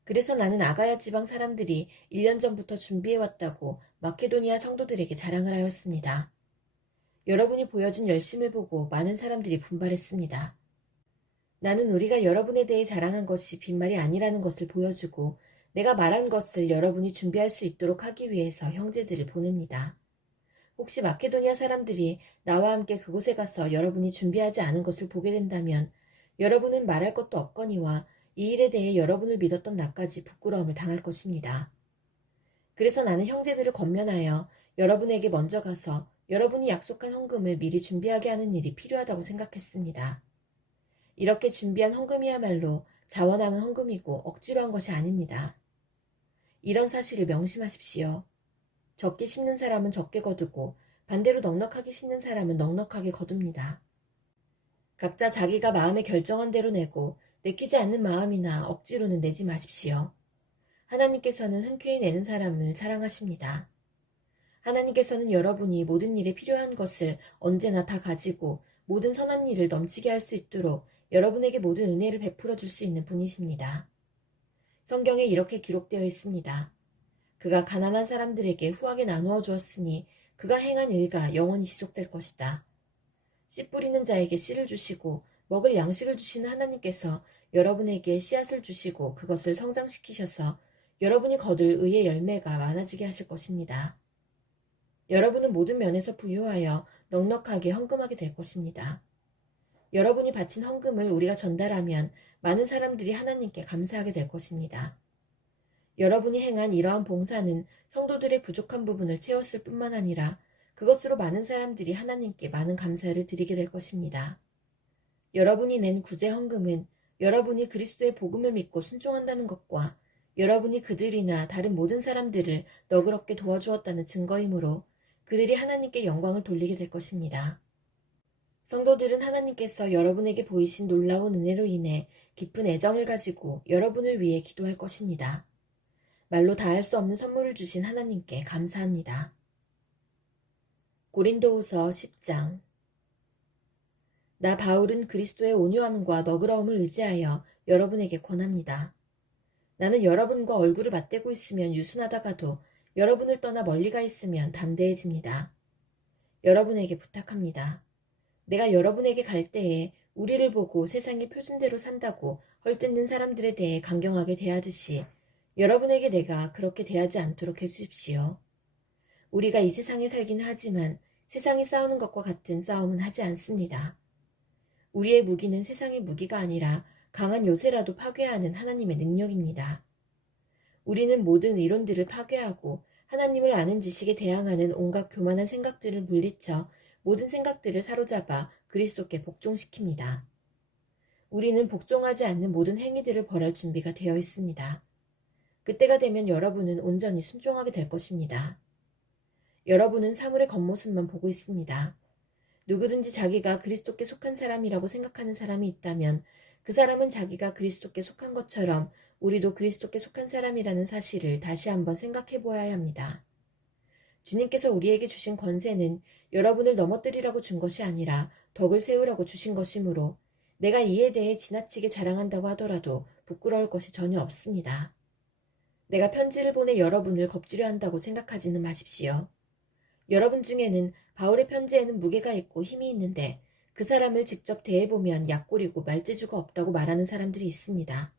그래서 나는 아가야 지방 사람들이 1년 전부터 준비해왔다고 마케도니아 성도들에게 자랑을 하였습니다. 여러분이 보여준 열심을 보고 많은 사람들이 분발했습니다. 나는 우리가 여러분에 대해 자랑한 것이 빈말이 아니라는 것을 보여주고 내가 말한 것을 여러분이 준비할 수 있도록 하기 위해서 형제들을 보냅니다. 혹시 마케도니아 사람들이 나와 함께 그곳에 가서 여러분이 준비하지 않은 것을 보게 된다면 여러분은 말할 것도 없거니와 이 일에 대해 여러분을 믿었던 나까지 부끄러움을 당할 것입니다. 그래서 나는 형제들을 권면하여 여러분에게 먼저 가서 여러분이 약속한 헌금을 미리 준비하게 하는 일이 필요하다고 생각했습니다. 이렇게 준비한 헌금이야말로 자원하는 헌금이고 억지로 한 것이 아닙니다. 이런 사실을 명심하십시오. 적게 심는 사람은 적게 거두고 반대로 넉넉하게 심는 사람은 넉넉하게 거둡니다. 각자 자기가 마음에 결정한 대로 내고 내키지 않는 마음이나 억지로는 내지 마십시오. 하나님께서는 흔쾌히 내는 사람을 사랑하십니다. 하나님께서는 여러분이 모든 일에 필요한 것을 언제나 다 가지고 모든 선한 일을 넘치게 할 수 있도록 여러분에게 모든 은혜를 베풀어 줄 수 있는 분이십니다. 성경에 이렇게 기록되어 있습니다. 그가 가난한 사람들에게 후하게 나누어 주었으니 그가 행한 일가 영원히 지속될 것이다. 씨 뿌리는 자에게 씨를 주시고 먹을 양식을 주시는 하나님께서 여러분에게 씨앗을 주시고 그것을 성장시키셔서 여러분이 거둘 의의 열매가 많아지게 하실 것입니다. 여러분은 모든 면에서 부유하여 넉넉하게 헌금하게 될 것입니다. 여러분이 바친 헌금을 우리가 전달하면 많은 사람들이 하나님께 감사하게 될 것입니다. 여러분이 행한 이러한 봉사는 성도들의 부족한 부분을 채웠을 뿐만 아니라 그것으로 많은 사람들이 하나님께 많은 감사를 드리게 될 것입니다. 여러분이 낸 구제 헌금은 여러분이 그리스도의 복음을 믿고 순종한다는 것과 여러분이 그들이나 다른 모든 사람들을 너그럽게 도와주었다는 증거이므로 그들이 하나님께 영광을 돌리게 될 것입니다. 성도들은 하나님께서 여러분에게 보이신 놀라운 은혜로 인해 깊은 애정을 가지고 여러분을 위해 기도할 것입니다. 말로 다할 수 없는 선물을 주신 하나님께 감사합니다. 고린도후서 10장. 나 바울은 그리스도의 온유함과 너그러움을 의지하여 여러분에게 권합니다. 나는 여러분과 얼굴을 맞대고 있으면 유순하다가도 여러분을 떠나 멀리 가 있으면 담대해집니다. 여러분에게 부탁합니다. 내가 여러분에게 갈 때에 우리를 보고 세상의 표준대로 산다고 헐뜯는 사람들에 대해 강경하게 대하듯이 여러분에게 내가 그렇게 대하지 않도록 해주십시오. 우리가 이 세상에 살긴 하지만 세상이 싸우는 것과 같은 싸움은 하지 않습니다. 우리의 무기는 세상의 무기가 아니라 강한 요새라도 파괴하는 하나님의 능력입니다. 우리는 모든 이론들을 파괴하고 하나님을 아는 지식에 대항하는 온갖 교만한 생각들을 물리쳐 모든 생각들을 사로잡아 그리스도께 복종시킵니다. 우리는 복종하지 않는 모든 행위들을 벌할 준비가 되어 있습니다. 그때가 되면 여러분은 온전히 순종하게 될 것입니다. 여러분은 사물의 겉모습만 보고 있습니다. 누구든지 자기가 그리스도께 속한 사람이라고 생각하는 사람이 있다면 그 사람은 자기가 그리스도께 속한 것처럼 우리도 그리스도께 속한 사람이라는 사실을 다시 한번 생각해 보아야 합니다. 주님께서 우리에게 주신 권세는 여러분을 넘어뜨리라고 준 것이 아니라 덕을 세우라고 주신 것이므로 내가 이에 대해 지나치게 자랑한다고 하더라도 부끄러울 것이 전혀 없습니다. 내가 편지를 보내 여러분을 겁주려 한다고 생각하지는 마십시오. 여러분 중에는 바울의 편지에는 무게가 있고 힘이 있는데 그 사람을 직접 대해보면 약골이고 말재주가 없다고 말하는 사람들이 있습니다.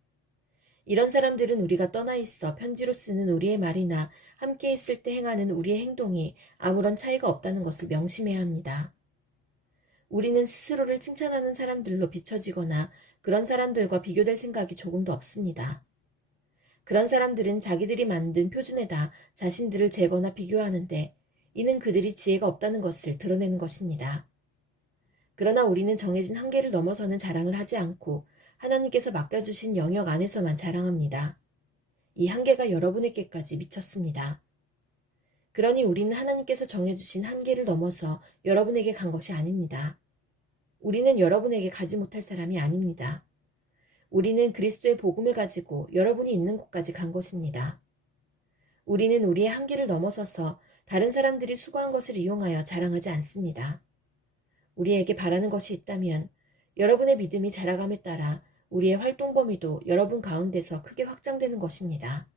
이런 사람들은 우리가 떠나 있어 편지로 쓰는 우리의 말이나 함께 있을 때 행하는 우리의 행동이 아무런 차이가 없다는 것을 명심해야 합니다. 우리는 스스로를 칭찬하는 사람들로 비춰지거나 그런 사람들과 비교될 생각이 조금도 없습니다. 그런 사람들은 자기들이 만든 표준에다 자신들을 재거나 비교하는데 이는 그들이 지혜가 없다는 것을 드러내는 것입니다. 그러나 우리는 정해진 한계를 넘어서는 자랑을 하지 않고 하나님께서 맡겨주신 영역 안에서만 자랑합니다. 이 한계가 여러분에게까지 미쳤습니다. 그러니 우리는 하나님께서 정해주신 한계를 넘어서 여러분에게 간 것이 아닙니다. 우리는 여러분에게 가지 못할 사람이 아닙니다. 우리는 그리스도의 복음을 가지고 여러분이 있는 곳까지 간 것입니다. 우리는 우리의 한계를 넘어서서 다른 사람들이 수고한 것을 이용하여 자랑하지 않습니다. 우리에게 바라는 것이 있다면 여러분의 믿음이 자라감에 따라 우리의 활동 범위도 여러분 가운데서 크게 확장되는 것입니다.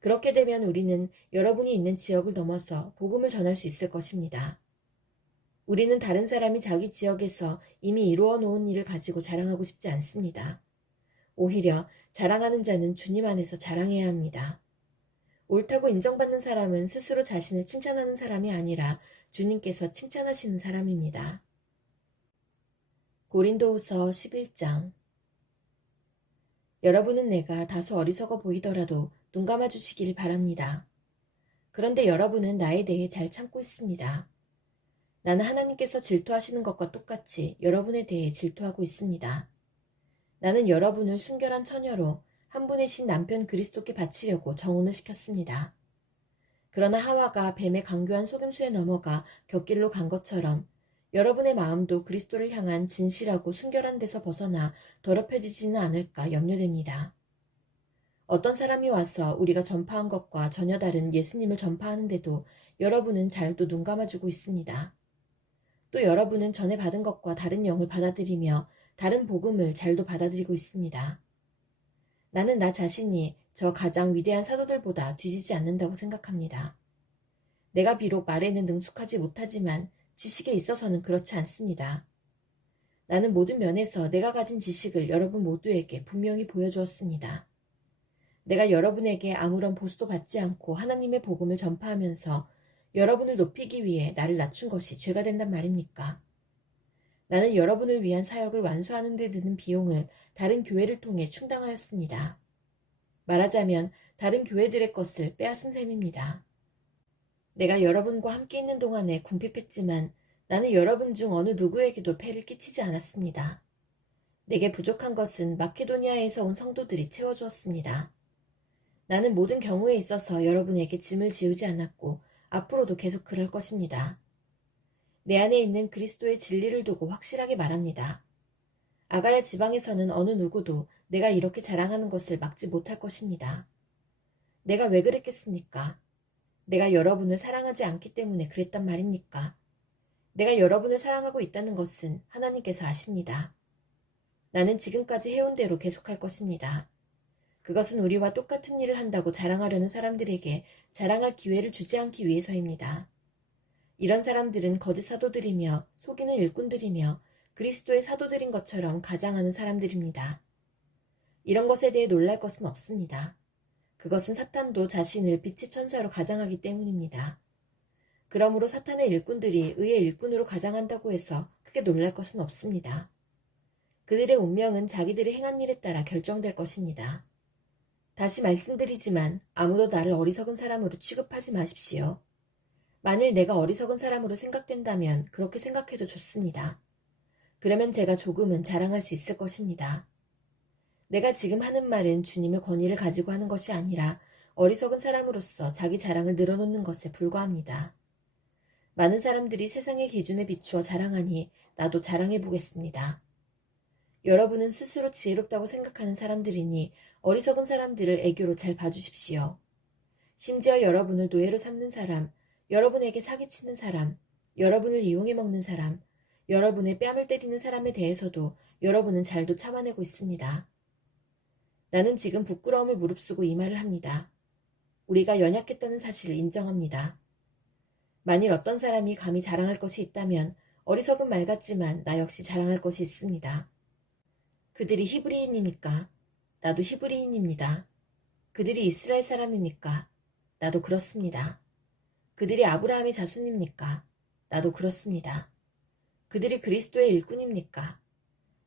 그렇게 되면 우리는 여러분이 있는 지역을 넘어서 복음을 전할 수 있을 것입니다. 우리는 다른 사람이 자기 지역에서 이미 이루어 놓은 일을 가지고 자랑하고 싶지 않습니다. 오히려 자랑하는 자는 주님 안에서 자랑해야 합니다. 옳다고 인정받는 사람은 스스로 자신을 칭찬하는 사람이 아니라 주님께서 칭찬하시는 사람입니다. 고린도후서 11장. 여러분은 내가 다소 어리석어 보이더라도 눈 감아 주시길 바랍니다. 그런데 여러분은 나에 대해 잘 참고 있습니다. 나는 하나님께서 질투하시는 것과 똑같이 여러분에 대해 질투하고 있습니다. 나는 여러분을 순결한 처녀로 한 분이신 남편 그리스도께 바치려고 정혼을 시켰습니다. 그러나 하와가 뱀의 강교한 속임수에 넘어가 곁길로 간 것처럼 여러분의 마음도 그리스도를 향한 진실하고 순결한 데서 벗어나 더럽혀지지는 않을까 염려됩니다. 어떤 사람이 와서 우리가 전파한 것과 전혀 다른 예수님을 전파하는데도 여러분은 잘도 눈 감아주고 있습니다. 또 여러분은 전에 받은 것과 다른 영을 받아들이며 다른 복음을 잘도 받아들이고 있습니다. 나는 나 자신이 저 가장 위대한 사도들보다 뒤지지 않는다고 생각합니다. 내가 비록 말에는 능숙하지 못하지만 지식에 있어서는 그렇지 않습니다. 나는 모든 면에서 내가 가진 지식을 여러분 모두에게 분명히 보여주었습니다. 내가 여러분에게 아무런 보수도 받지 않고 하나님의 복음을 전파하면서 여러분을 높이기 위해 나를 낮춘 것이 죄가 된단 말입니까? 나는 여러분을 위한 사역을 완수하는 데 드는 비용을 다른 교회를 통해 충당하였습니다. 말하자면 다른 교회들의 것을 빼앗은 셈입니다. 내가 여러분과 함께 있는 동안에 궁핍했지만 나는 여러분 중 어느 누구에게도 폐를 끼치지 않았습니다. 내게 부족한 것은 마케도니아에서 온 성도들이 채워주었습니다. 나는 모든 경우에 있어서 여러분에게 짐을 지우지 않았고 앞으로도 계속 그럴 것입니다. 내 안에 있는 그리스도의 진리를 두고 확실하게 말합니다. 아가야 지방에서는 어느 누구도 내가 이렇게 자랑하는 것을 막지 못할 것입니다. 내가 왜 그랬겠습니까? 내가 여러분을 사랑하지 않기 때문에 그랬단 말입니까? 내가 여러분을 사랑하고 있다는 것은 하나님께서 아십니다. 나는 지금까지 해온 대로 계속할 것입니다. 그것은 우리와 똑같은 일을 한다고 자랑하려는 사람들에게 자랑할 기회를 주지 않기 위해서입니다. 이런 사람들은 거짓 사도들이며 속이는 일꾼들이며 그리스도의 사도들인 것처럼 가장하는 사람들입니다. 이런 것에 대해 놀랄 것은 없습니다. 그것은 사탄도 자신을 빛의 천사로 가장하기 때문입니다. 그러므로 사탄의 일꾼들이 의의 일꾼으로 가장한다고 해서 크게 놀랄 것은 없습니다. 그들의 운명은 자기들이 행한 일에 따라 결정될 것입니다. 다시 말씀드리지만 아무도 나를 어리석은 사람으로 취급하지 마십시오. 만일 내가 어리석은 사람으로 생각된다면 그렇게 생각해도 좋습니다. 그러면 제가 조금은 자랑할 수 있을 것입니다. 내가 지금 하는 말은 주님의 권위를 가지고 하는 것이 아니라 어리석은 사람으로서 자기 자랑을 늘어놓는 것에 불과합니다. 많은 사람들이 세상의 기준에 비추어 자랑하니 나도 자랑해 보겠습니다. 여러분은 스스로 지혜롭다고 생각하는 사람들이니 어리석은 사람들을 애교로 잘 봐주십시오. 심지어 여러분을 노예로 삼는 사람, 여러분에게 사기치는 사람, 여러분을 이용해 먹는 사람, 여러분의 뺨을 때리는 사람에 대해서도 여러분은 잘도 참아내고 있습니다. 나는 지금 부끄러움을 무릅쓰고 이 말을 합니다. 우리가 연약했다는 사실을 인정합니다. 만일 어떤 사람이 감히 자랑할 것이 있다면 어리석은 말 같지만 나 역시 자랑할 것이 있습니다. 그들이 히브리인입니까? 나도 히브리인입니다. 그들이 이스라엘 사람입니까? 나도 그렇습니다. 그들이 아브라함의 자손입니까? 나도 그렇습니다. 그들이 그리스도의 일꾼입니까?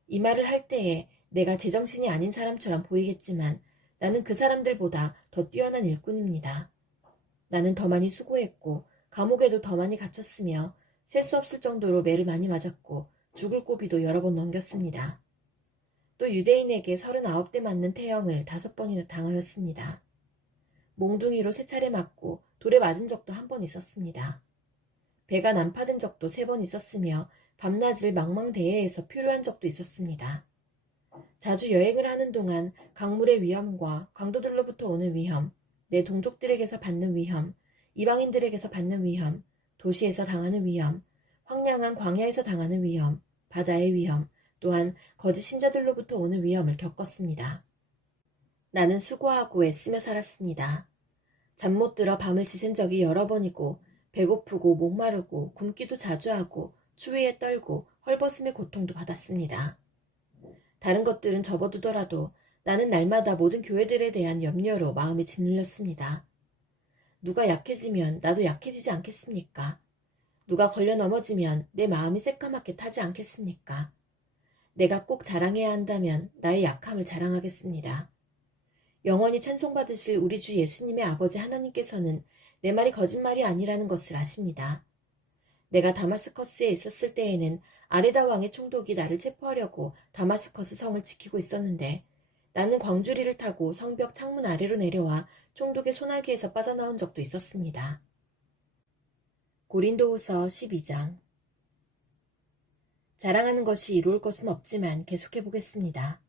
이 말을 할 때에 내가 제정신이 아닌 사람처럼 보이겠지만 나는 그 사람들보다 더 뛰어난 일꾼입니다. 나는 더 많이 수고했고 감옥에도 더 많이 갇혔으며 셀 수 없을 정도로 매를 많이 맞았고 죽을 고비도 여러 번 넘겼습니다. 또 유대인에게 39대 맞는 태형을 5번이나 당하였습니다. 몽둥이로 3차례 맞고 돌에 맞은 적도 1번 있었습니다. 배가 난파된 적도 3번 있었으며 밤낮을 망망대해에서 표류한 적도 있었습니다. 자주 여행을 하는 동안 강물의 위험과 강도들로부터 오는 위험, 내 동족들에게서 받는 위험, 이방인들에게서 받는 위험, 도시에서 당하는 위험, 황량한 광야에서 당하는 위험, 바다의 위험, 또한 거짓 신자들로부터 오는 위험을 겪었습니다. 나는 수고하고 애쓰며 살았습니다. 잠 못 들어 밤을 지샌 적이 여러 번이고 배고프고 목마르고 굶기도 자주 하고 추위에 떨고 헐벗음의 고통도 받았습니다. 다른 것들은 접어두더라도 나는 날마다 모든 교회들에 대한 염려로 마음이 짓눌렸습니다. 누가 약해지면 나도 약해지지 않겠습니까? 누가 걸려 넘어지면 내 마음이 새까맣게 타지 않겠습니까? 내가 꼭 자랑해야 한다면 나의 약함을 자랑하겠습니다. 영원히 찬송받으실 우리 주 예수님의 아버지 하나님께서는 내 말이 거짓말이 아니라는 것을 아십니다. 내가 다마스커스에 있었을 때에는 아레다 왕의 총독이 나를 체포하려고 다마스커스 성을 지키고 있었는데 나는 광주리를 타고 성벽 창문 아래로 내려와 총독의 소나기에서 빠져나온 적도 있었습니다. 고린도후서 12장. 자랑하는 것이 이루을 것은 없지만 계속해 보겠습니다.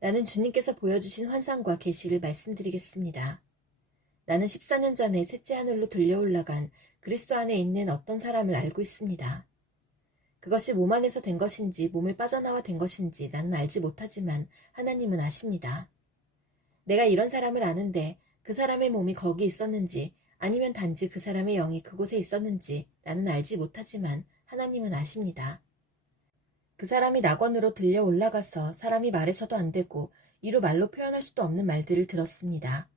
나는 주님께서 보여주신 환상과 계시를 말씀드리겠습니다. 나는 14년 전에 셋째 하늘로 들려 올라간 그리스도 안에 있는 어떤 사람을 알고 있습니다. 그것이 몸 안에서 된 것인지 몸을 빠져나와 된 것인지 나는 알지 못하지만 하나님은 아십니다. 내가 이런 사람을 아는데 그 사람의 몸이 거기 있었는지 아니면 단지 그 사람의 영이 그곳에 있었는지 나는 알지 못하지만 하나님은 아십니다. 그 사람이 낙원으로 들려 올라가서 사람이 말해서도 안 되고 이루 말로 표현할 수도 없는 말들을 들었습니다.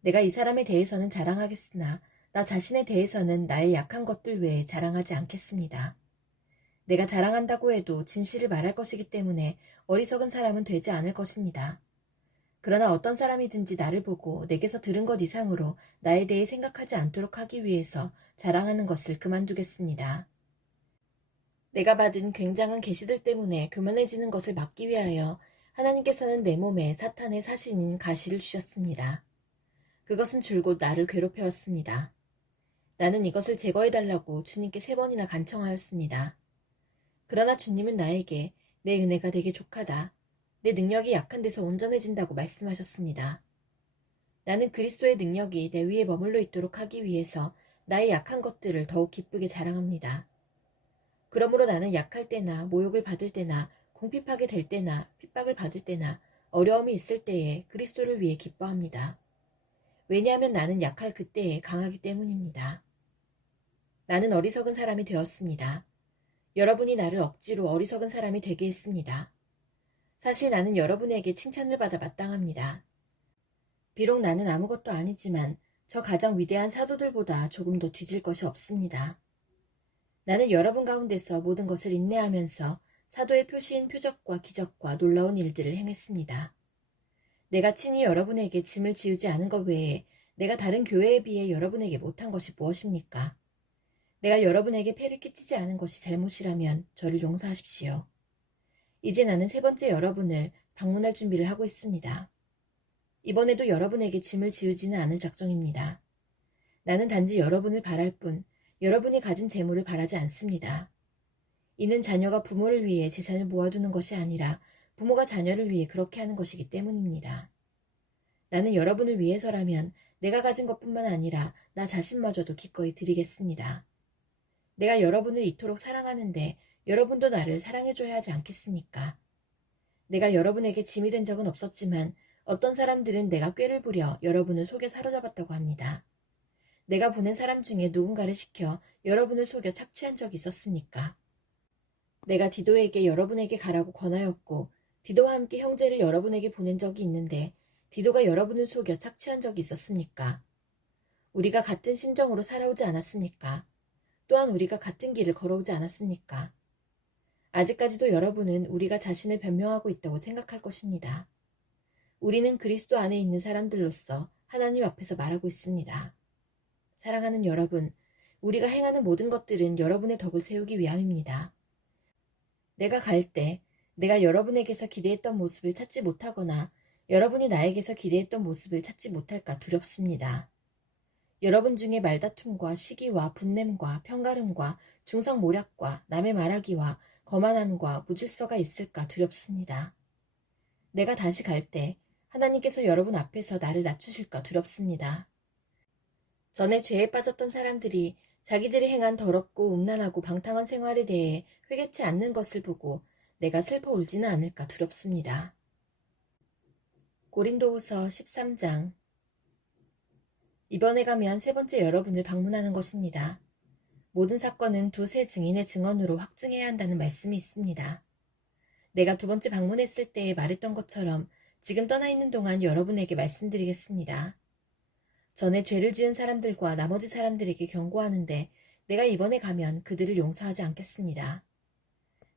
내가 이 사람에 대해서는 자랑하겠으나 나 자신에 대해서는 나의 약한 것들 외에 자랑하지 않겠습니다. 내가 자랑한다고 해도 진실을 말할 것이기 때문에 어리석은 사람은 되지 않을 것입니다. 그러나 어떤 사람이든지 나를 보고 내게서 들은 것 이상으로 나에 대해 생각하지 않도록 하기 위해서 자랑하는 것을 그만두겠습니다. 내가 받은 굉장한 계시들 때문에 교만해지는 것을 막기 위하여 하나님께서는 내 몸에 사탄의 사신인 가시를 주셨습니다. 그것은 줄곧 나를 괴롭혀왔습니다. 나는 이것을 제거해달라고 주님께 3번이나 간청하였습니다. 그러나 주님은 나에게 내 은혜가 되게 족하다. 내 능력이 약한 데서 온전해진다고 말씀하셨습니다. 나는 그리스도의 능력이 내 위에 머물러 있도록 하기 위해서 나의 약한 것들을 더욱 기쁘게 자랑합니다. 그러므로 나는 약할 때나 모욕을 받을 때나 궁핍하게 될 때나 핍박을 받을 때나 어려움이 있을 때에 그리스도를 위해 기뻐합니다. 왜냐하면 나는 약할 그때에 강하기 때문입니다. 나는 어리석은 사람이 되었습니다. 여러분이 나를 억지로 어리석은 사람이 되게 했습니다. 사실 나는 여러분에게 칭찬을 받아 마땅합니다. 비록 나는 아무것도 아니지만 저 가장 위대한 사도들보다 조금 더 뒤질 것이 없습니다. 나는 여러분 가운데서 모든 것을 인내하면서 사도의 표시인 표적과 기적과 놀라운 일들을 행했습니다. 내가 친히 여러분에게 짐을 지우지 않은 것 외에 내가 다른 교회에 비해 여러분에게 못한 것이 무엇입니까? 내가 여러분에게 폐를 끼치지 않은 것이 잘못이라면 저를 용서하십시오. 이제 나는 3번째 여러분을 방문할 준비를 하고 있습니다. 이번에도 여러분에게 짐을 지우지는 않을 작정입니다. 나는 단지 여러분을 바랄 뿐 여러분이 가진 재물을 바라지 않습니다. 이는 자녀가 부모를 위해 재산을 모아두는 것이 아니라 부모가 자녀를 위해 그렇게 하는 것이기 때문입니다. 나는 여러분을 위해서라면 내가 가진 것뿐만 아니라 나 자신마저도 기꺼이 드리겠습니다. 내가 여러분을 이토록 사랑하는데 여러분도 나를 사랑해줘야 하지 않겠습니까? 내가 여러분에게 짐이 된 적은 없었지만 어떤 사람들은 내가 꾀를 부려 여러분을 속여 사로잡았다고 합니다. 내가 보낸 사람 중에 누군가를 시켜 여러분을 속여 착취한 적이 있었습니까? 내가 디도에게 여러분에게 가라고 권하였고 디도와 함께 형제를 여러분에게 보낸 적이 있는데 디도가 여러분을 속여 착취한 적이 있었습니까? 우리가 같은 심정으로 살아오지 않았습니까? 또한 우리가 같은 길을 걸어오지 않았습니까? 아직까지도 여러분은 우리가 자신을 변명하고 있다고 생각할 것입니다. 우리는 그리스도 안에 있는 사람들로서 하나님 앞에서 말하고 있습니다. 사랑하는 여러분, 우리가 행하는 모든 것들은 여러분의 덕을 세우기 위함입니다. 내가 갈 때 내가 여러분에게서 기대했던 모습을 찾지 못하거나 여러분이 나에게서 기대했던 모습을 찾지 못할까 두렵습니다. 여러분 중에 말다툼과 시기와 분냄과 편가름과 중상모략과 남의 말하기와 거만함과 무질서가 있을까 두렵습니다. 내가 다시 갈 때 하나님께서 여러분 앞에서 나를 낮추실까 두렵습니다. 전에 죄에 빠졌던 사람들이 자기들이 행한 더럽고 음란하고 방탕한 생활에 대해 회개치 않는 것을 보고 내가 슬퍼 울지는 않을까 두렵습니다. 고린도후서 13장. 이번에 가면 세 번째 여러분을 방문하는 것입니다. 모든 사건은 두세 증인의 증언으로 확증해야 한다는 말씀이 있습니다. 내가 두 번째 방문했을 때 말했던 것처럼 지금 떠나 있는 동안 여러분에게 말씀드리겠습니다. 전에 죄를 지은 사람들과 나머지 사람들에게 경고하는데 내가 이번에 가면 그들을 용서하지 않겠습니다.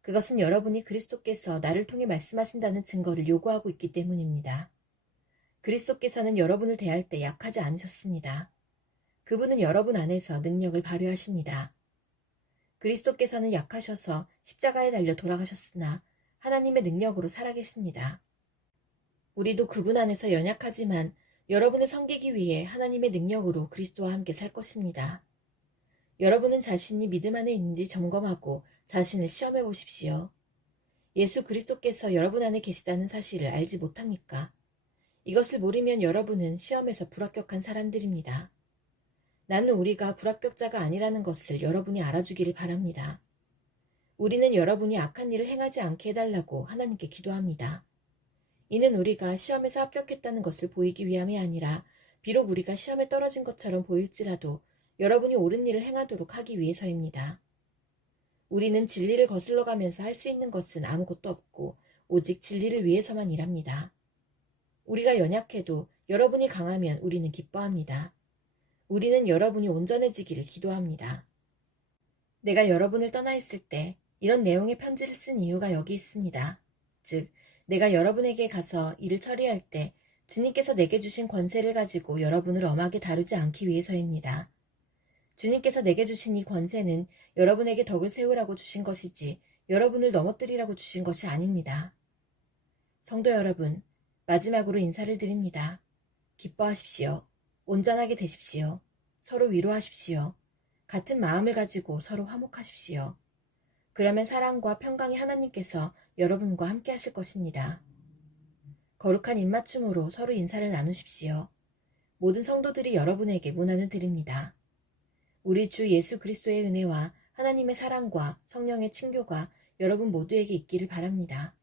그것은 여러분이 그리스도께서 나를 통해 말씀하신다는 증거를 요구하고 있기 때문입니다. 그리스도께서는 여러분을 대할 때 약하지 않으셨습니다. 그분은 여러분 안에서 능력을 발휘하십니다. 그리스도께서는 약하셔서 십자가에 달려 돌아가셨으나 하나님의 능력으로 살아계십니다. 우리도 그분 안에서 연약하지만 여러분을 섬기기 위해 하나님의 능력으로 그리스도와 함께 살 것입니다. 여러분은 자신이 믿음 안에 있는지 점검하고 자신을 시험해 보십시오. 예수 그리스도께서 여러분 안에 계시다는 사실을 알지 못합니까? 이것을 모르면 여러분은 시험에서 불합격한 사람들입니다. 나는 우리가 불합격자가 아니라는 것을 여러분이 알아주기를 바랍니다. 우리는 여러분이 악한 일을 행하지 않게 해달라고 하나님께 기도합니다. 이는 우리가 시험에서 합격했다는 것을 보이기 위함이 아니라 비록 우리가 시험에 떨어진 것처럼 보일지라도 여러분이 옳은 일을 행하도록 하기 위해서입니다. 우리는 진리를 거슬러 가면서 할 수 있는 것은 아무것도 없고 오직 진리를 위해서만 일합니다. 우리가 연약해도 여러분이 강하면 우리는 기뻐합니다. 우리는 여러분이 온전해지기를 기도합니다. 내가 여러분을 떠나 있을 때 이런 내용의 편지를 쓴 이유가 여기 있습니다. 즉, 내가 여러분에게 가서 일을 처리할 때 주님께서 내게 주신 권세를 가지고 여러분을 엄하게 다루지 않기 위해서입니다. 주님께서 내게 주신 이 권세는 여러분에게 덕을 세우라고 주신 것이지 여러분을 넘어뜨리라고 주신 것이 아닙니다. 성도 여러분, 마지막으로 인사를 드립니다. 기뻐하십시오. 온전하게 되십시오. 서로 위로하십시오. 같은 마음을 가지고 서로 화목하십시오. 그러면 사랑과 평강의 하나님께서 여러분과 함께 하실 것입니다. 거룩한 입맞춤으로 서로 인사를 나누십시오. 모든 성도들이 여러분에게 문안을 드립니다. 우리 주 예수 그리스도의 은혜와 하나님의 사랑과 성령의 친교가 여러분 모두에게 있기를 바랍니다.